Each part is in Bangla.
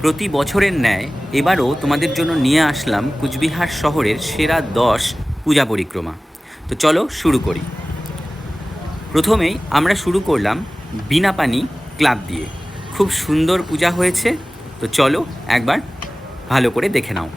প্রতি বছরের ন্যায় এবারও তোমাদের জন্য নিয়ে আসলাম কুচবিহার শহরের সেরা দশ পূজা পরিক্রমা। তো চলো শুরু করি। প্রথমেই আমরা শুরু করলাম বিনা পানি ক্লাব দিয়ে। খুব সুন্দর পূজা হয়েছে, তো চলো একবার ভালো করে দেখে নাও।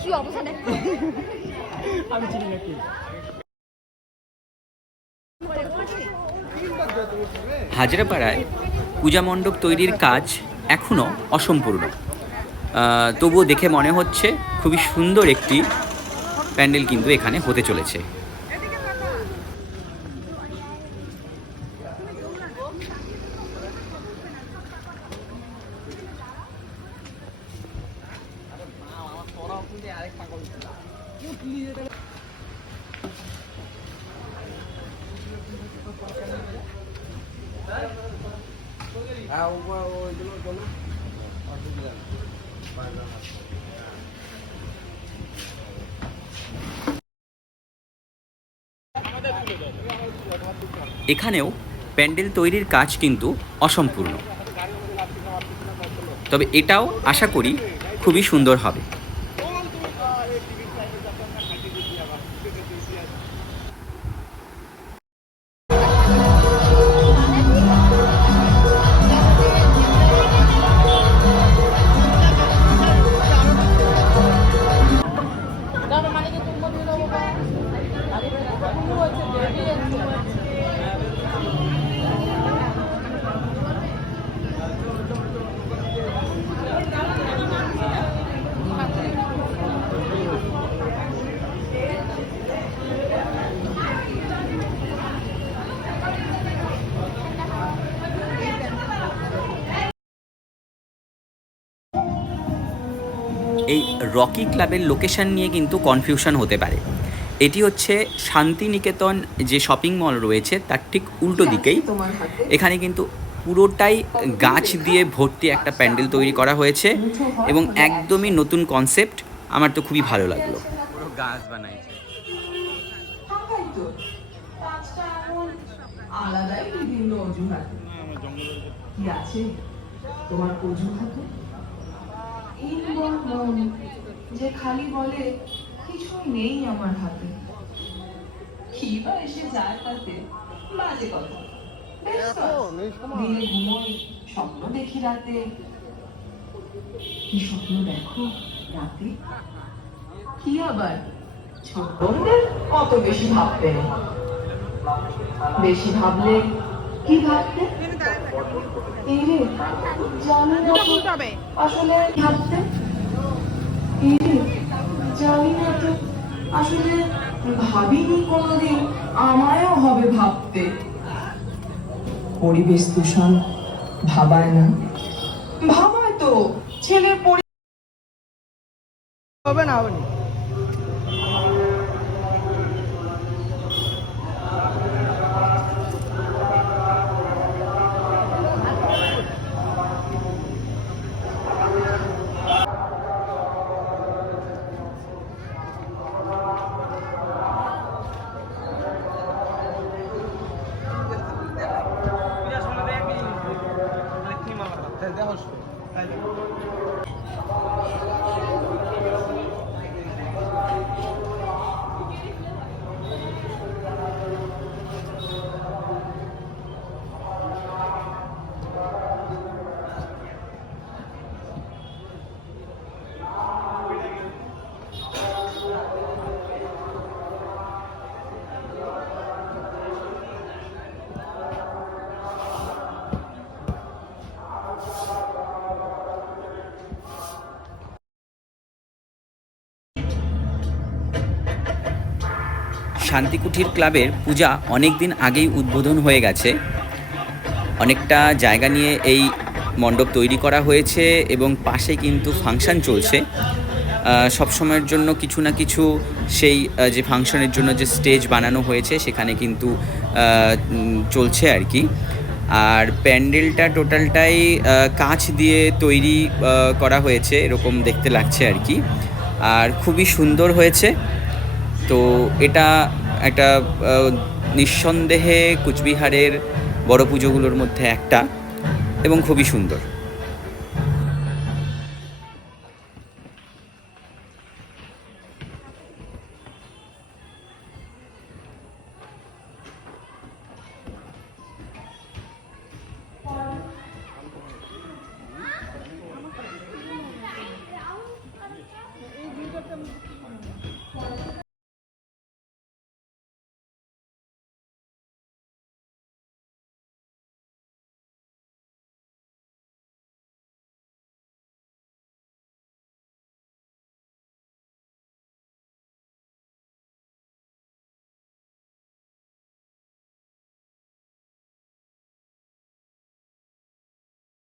কি অবস্থা দেখ আমি হাজরাপাড়ায় পূজা মণ্ডপ তৈরির কাজ এখনও অসম্পূর্ণ। তবুও দেখে মনে হচ্ছে খুবই সুন্দর একটি প্যান্ডেল কিন্তু এখানে হতে চলেছে। এখানেও প্যান্ডেল তৈরির কাজ কিন্তু অসম্পূর্ণ। তবে এটাও আশা করি খুবই সুন্দর হবে। এই রকি ক্লাবের লোকেশন নিয়ে কিন্তু কনফিউশন হতে পারে। এটি হচ্ছে শান্তিনিকেতন যে শপিং মল রয়েছে তার ঠিক উল্টো দিকেই। এখানে কিন্তু পুরোটাই গাছ দিয়ে ভর্তি একটা প্যান্ডেল তৈরি করা হয়েছে এবং একদমই নতুন কনসেপ্ট আমার তো খুবই ভালো লাগল। গাছ বানাইছে। থাকাই তো পাঁচটা এমন আলাদাই বিভিন্ন অজুহাত কি আছে? তোমার অজুহাতে? ইনবর মন যে খালি বলে কিছুই নেই আমার হাতে। কি বা এসে যায় তাতে? বাজে কথা। দিনে ঘুমোই স্বপ্ন দেখি রাতে। কি স্বপ্ন দেখো রাতে? কি আবার? ছোটদের অত বেশি নেই বেশি ভাবলে ভাবিনি কোনোদিন আমায়ও হবে ভাবতে। পরিবেশ দূষণ ভাবায় না। ভাবায় তো ছেলের হবে না। না শান্তিকুঠির ক্লাবের পূজা অনেক দিন আগেই উদ্বোধন হয়ে গেছে। অনেকটা জায়গা নিয়ে এই মণ্ডপ তৈরি করা হয়েছে এবং পাশে কিন্তু ফাংশন চলছে। সব সময়ের জন্য কিছু না কিছু সেই যে ফাংশনের জন্য যে স্টেজ বানানো হয়েছে সেখানে কিন্তু চলছে আর কি। আর প্যান্ডেলটা টোটালটাই কাঁচ দিয়ে তৈরি করা হয়েছে, এরকম দেখতে লাগছে আর কি। আর খুবই সুন্দর হয়েছে। তো এটা একটা নিঃসন্দেহে কুচবিহারের বড় পুজোগুলোর মধ্যে একটা এবং খুবই সুন্দর।